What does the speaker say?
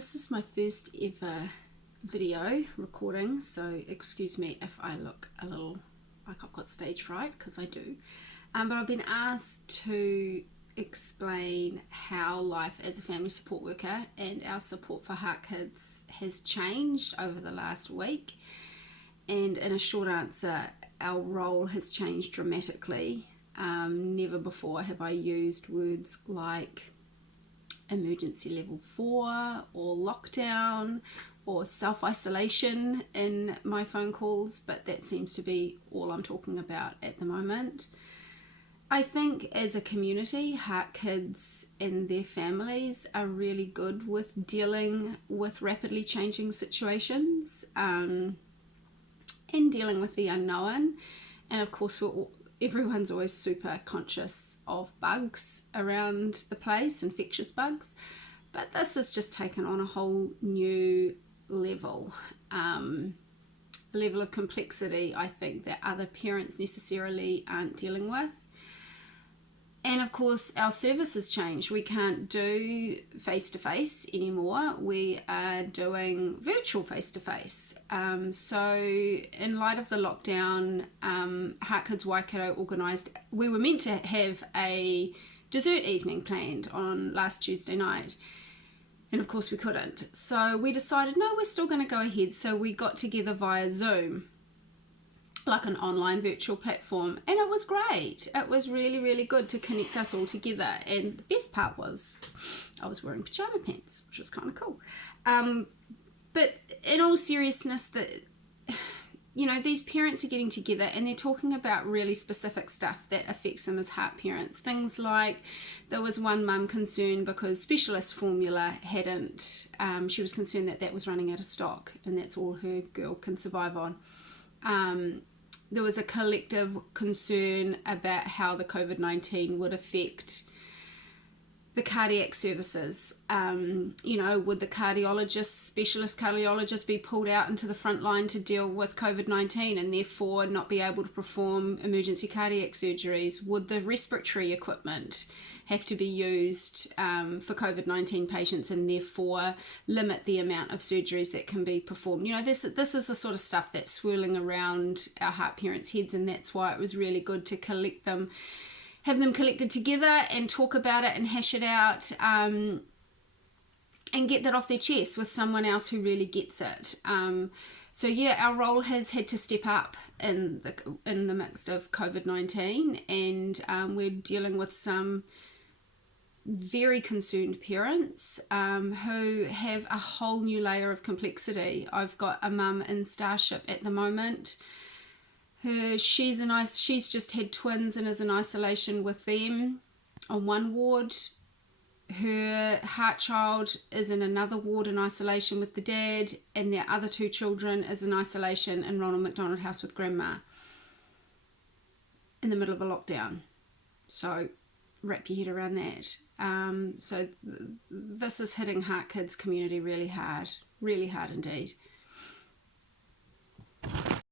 This is my first ever video recording, so excuse me if I look a little like I've got stage fright, because I do. But I've been asked to explain how life as a family support worker and our support for heart kids has changed over the last week. And in a short answer, our role has changed dramatically. Never before have I used words like emergency level 4 or lockdown or self-isolation in my phone calls, but that seems to be all I'm talking about at the moment. I think as a community, heart kids and their families are really good with dealing with rapidly changing situations and dealing with the unknown. And of course, everyone's always super conscious of bugs around the place, infectious bugs, but this has just taken on a whole new level of complexity, I think, that other parents necessarily aren't dealing with. And of course, our service has changed. We can't do face-to-face anymore. We are doing virtual face-to-face. So in light of the lockdown, Heart Kids Waikato organised, we were meant to have a dessert evening planned on last Tuesday night. And of course we couldn't. So we decided, no, we're still going to go ahead. So we got together via Zoom, like an online virtual platform, and it was great. It was really, really good to connect us all together. And the best part was I was wearing pajama pants, which was kind of cool. But in all seriousness, these parents are getting together and they're talking about really specific stuff that affects them as heart parents. Things like, there was one mum concerned because specialist formula hadn't, she was concerned that was running out of stock and that's all her girl can survive on. There was a collective concern about how the COVID-19 would affect the cardiac services. Would the specialist cardiologists be pulled out into the front line to deal with COVID-19 and therefore not be able to perform emergency cardiac surgeries? Would the respiratory equipment have to be used for COVID-19 patients and therefore limit the amount of surgeries that can be performed? This is the sort of stuff that's swirling around our heart parents' heads, and that's why it was really good to have them collected together and talk about it and hash it out and get that off their chest with someone else who really gets it. So yeah, our role has had to step up in the midst of COVID-19, and we're dealing with some very concerned parents who have a whole new layer of complexity. I've got a mum in Starship at the moment. She's just had twins and is in isolation with them on one ward. Her heart child is in another ward in isolation with the dad, and their other two children is in isolation in Ronald McDonald House with grandma in the middle of a lockdown. So wrap your head around that. So this is hitting Heart Kids community really hard indeed.